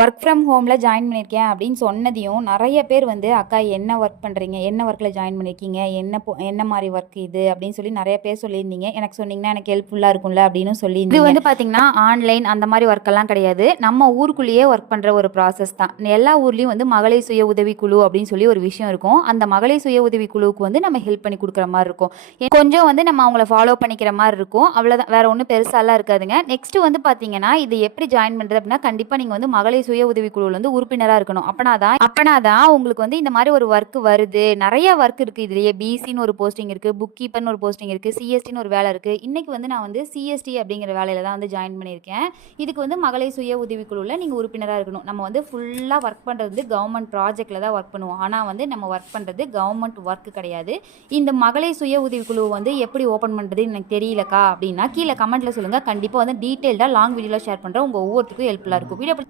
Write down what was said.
Work from ஹோமில் join பண்ணியிருக்கேன் அப்படின்னு சொன்னதையும் நிறைய பேர் வந்து அக்கா என்ன ஒர்க் பண்ணுறீங்க, என்ன ஒர்க்கில் ஜாயின் பண்ணியிருக்கீங்க, என்ன மாதிரி ஒர்க் இது அப்படின்னு சொல்லி நிறைய பேர் சொல்லியிருந்தீங்க. எனக்கு சொன்னீங்கன்னா எனக்கு ஹெல்ப்ஃபுல்லாக இருக்கும்ல அப்படின்னு சொல்லியிருந்தீங்க. இது வந்து பார்த்தீங்கன்னா ஆன்லைன் அந்த மாதிரி ஒர்க்கெல்லாம் கிடையாது, நம்ம ஊருக்குள்ளேயே ஒர்க் பண்ணுற ஒரு ப்ராசஸ் தான். எல்லா ஊர்லேயும் வந்து மகளிர் சுய உதவிக்குழு அப்படின்னு சொல்லி ஒரு விஷயம் இருக்கும். அந்த மகளிர் சுய உதவிக்குழுவுக்கு வந்து நம்ம ஹெல்ப் பண்ணி கொடுக்குற மாதிரி இருக்கும். கொஞ்சம் வந்து நம்ம அவங்கள ஃபாலோ பண்ணிக்கிற மாதிரி இருக்கும், அவ்வளோதான். வேற ஒன்றும் பெருசாலாம் இருக்காதுங்க. நெக்ஸ்ட் வந்து பார்த்தீங்கன்னா இது எப்படி ஜாயின் பண்ணுறது அப்படின்னா, கண்டிப்பாக நீங்கள் வந்து மகளிர் சுய உதவிக்குழுவில் வந்து உறுப்பினராக இருக்கணும். அப்பனாதான் உங்களுக்கு வந்து இந்த மாதிரி ஒரு ஒர்க் வருது. நிறைய ஒர்க் இருக்குது இதுலேயே. பிசின்னு ஒரு போஸ்டிங் இருக்குது, புக் கீப்பர்னு ஒரு போஸ்டிங் இருக்குது, சிஎஸ்டின்னு ஒரு வேலை இருக்குது. இன்றைக்கி வந்து நான் வந்து சிஎஸ்டி அப்படிங்கிற வேலையில் தான் வந்து ஜாயின் பண்ணியிருக்கேன். இதுக்கு வந்து மகளிர் சுய உதவிக்குழுவில் நீங்கள் உறுப்பினராக இருக்கணும். நம்ம வந்து ஃபுல்லாக ஒர்க் பண்ணுறது வந்து கவர்மெண்ட் ப்ராஜெக்டில் தான் ஒர்க் பண்ணுவோம். ஆனால் வந்து நம்ம ஒர்க் பண்ணுறது கவர்மெண்ட் ஒர்க் கிடையாது. இந்த மகளிர் சுய உதவிக்குழு வந்து எப்படி ஓப்பன் பண்ணுறது எனக்கு தெரியலக்கா அப்படின்னா கீழே கமெண்ட்டில் சொல்லுங்கள். கண்டிப்பாக வந்து டீட்டெயில்டாக லாங் வீடியோவில் ஷேர் பண்ணுறேன். உங்கள் ஒவ்வொருத்துக்கும் ஹெல்ப்ஃபுல்லாக இருக்கும். வீடியோ